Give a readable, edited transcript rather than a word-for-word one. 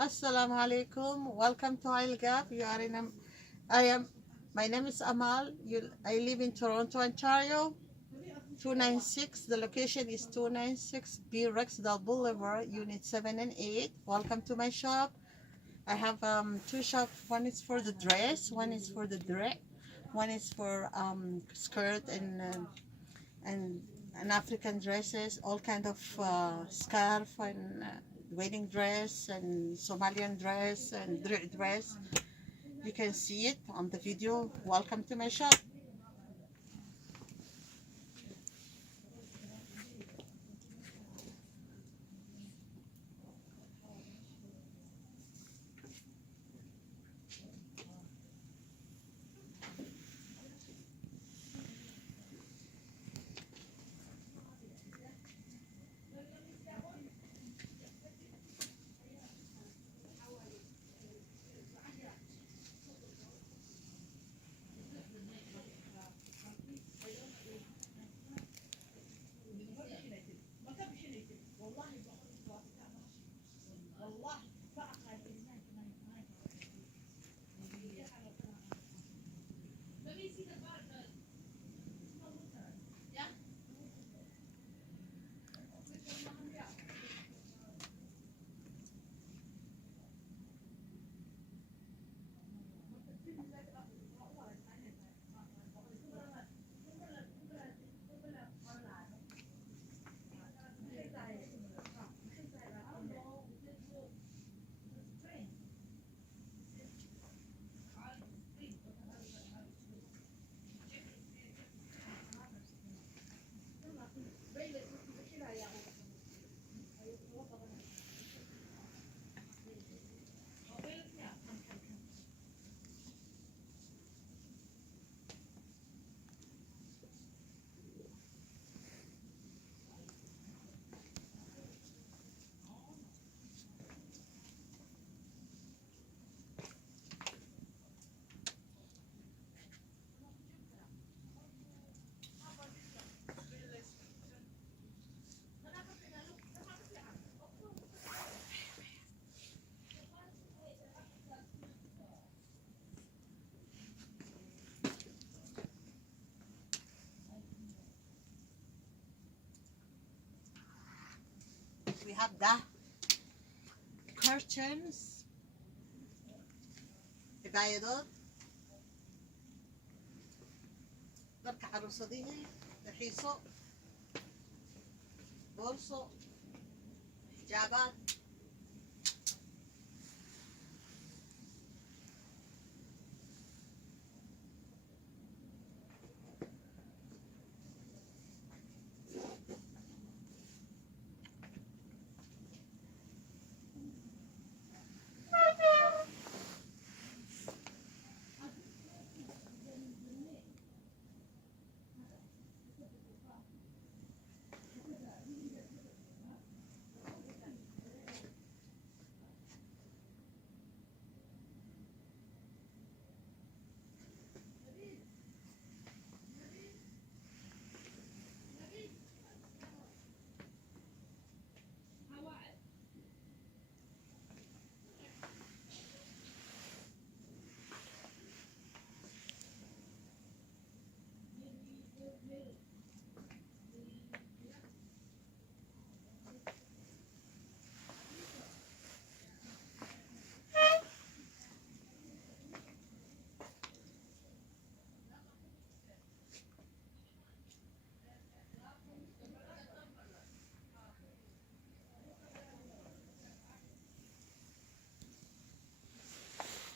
Assalamu alaikum. Welcome to Isle Gap. You are in a, I am. My name is Amal. I live in Toronto, Ontario. 296. The location is 296 B Rexdale Boulevard, Unit 7 and 8. Welcome to my shop. I have two shops. One is for the dress. One is for the direct. One is for skirt and African dresses, all kind of scarf and wedding dress and Somalian dress and dress. You can see it on the video. Welcome to my shop. We have the curtains, البياضات دبكة عروسة رخيصة بولصو حجابات